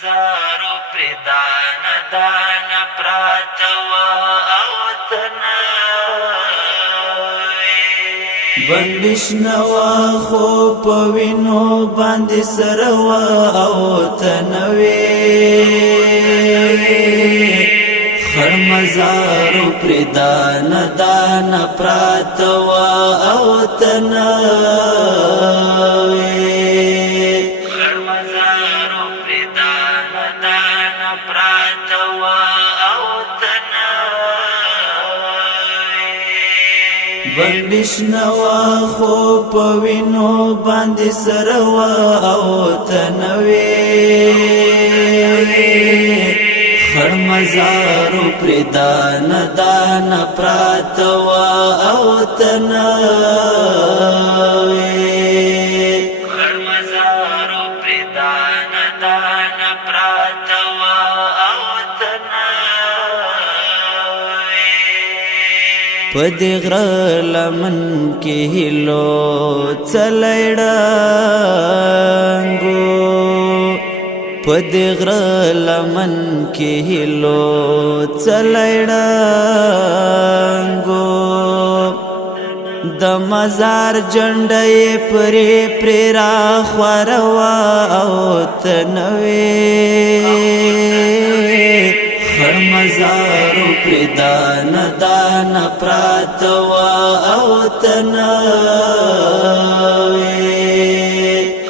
مزارو پر دانا دانا پراتوا او تنوی بندش نوا خو پوینو باندې سروا او تنوی خر مزارو پر دانا دانا پراتوا او تنوی بندش نوا خو پوینو باندې سروا او تنوی خر مزارو پر دانا دانا پراتوا او تنوی خر مزارو پر دانا دانا پراتوا او تنوی پدې غره لمن کې هلو چلېړانګو پدې غره لمن کې هلو چلېړانګو د مزار جنډې پرې پرې را خوروا او تنوي خر مزارو پر دانا دانا پراتوا او تنوی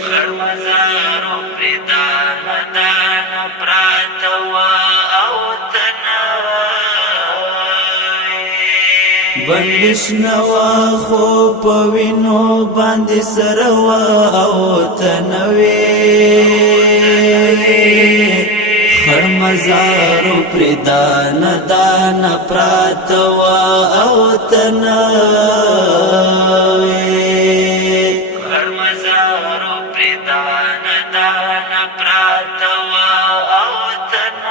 خر مزارو پر دانا دانا پراتوا او تنوی بندش نوا خو پوینو باندې سروا او تنوی خر مزارو پر دانا دانا پراتوا او تنوی خر مزارو پر دانا دانا پراتوا او تنوی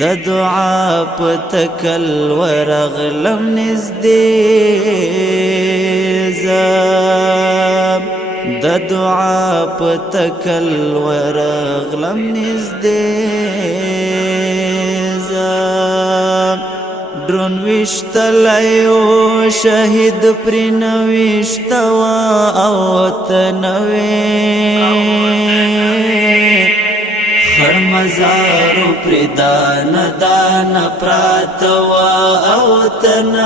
د دعا پتکل ورغلم نزدې زاب د دعا پتکل ورغلم نزدې زاب درون وشتلایو شهید پر نوشتوا او تنوي خر مزارو پر دانا دانا پراتوا او تنوی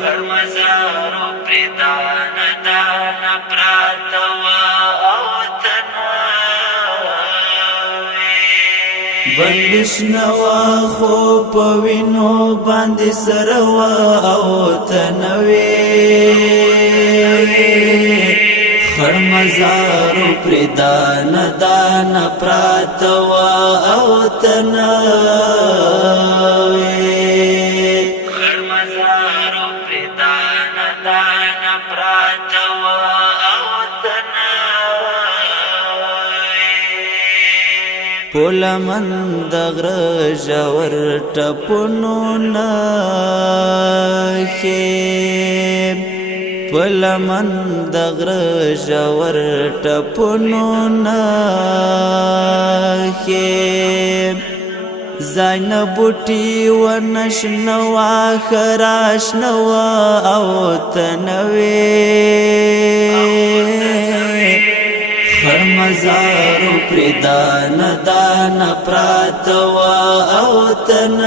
خر مزارو پر دانا دانا پراتوا او تنوی بندش نوا خو پوینو باندې سروا او تنوی خر مزارو پر دانا دانا پراتوا او تنوی خر مزارو پر دانا دانا پراتوا او تنوی پولا من دغر جور ټپونو نخیم پولا من دغر جور ټپونو نخیم زاین بوټي ونشنوا خراشنوا او تنوي خر مزارو پر دانا دانا پراتوا او تنوي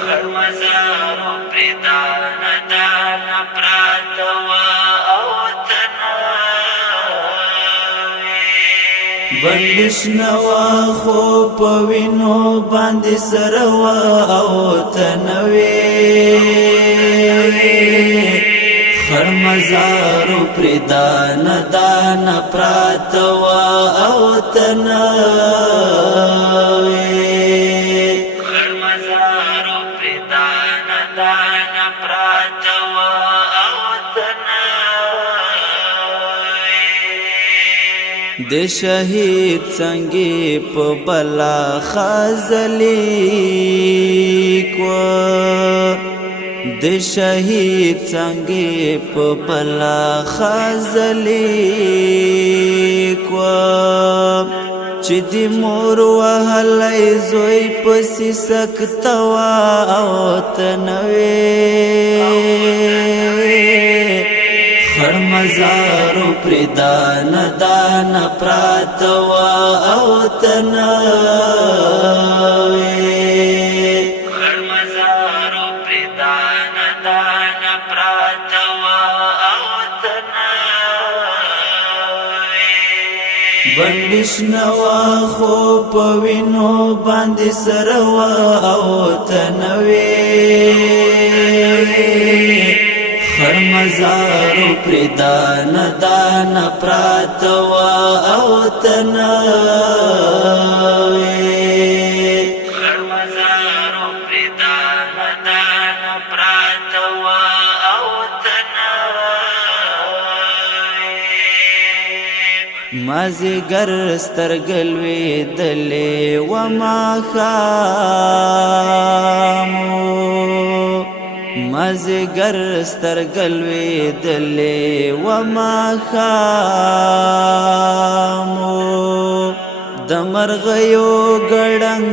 خر مزارو پر دانا دانا پراتوا او تنوی بندش نوا خو پوینو باندې سروا او تنوي خر مزارو پر دانا دانا پراتوا او تنوي خر مزارو پر دانا دانا پراتوا او تنوی د شهید څنګه په بلا خازلی کو د شهید څنګه په بلا خزلی کو چې د مور وهلای زوی پسې سکتوا او تنوي خړ مزارو پر دان دان پراتوا او تنوي خړ مزارو پر دان دان پراتوا او تنوي بندش نوا خو پوینو باندې سروا او تنوي خر مزارو پر دان دان پراتوا او تنوي خړ مزارو پر دان دان پراتوا او تنوي مازیګر سترګلوي دلې و ما خامو مازیګر سترګلوي دلې و ما خامو د مرغیو ګړنګ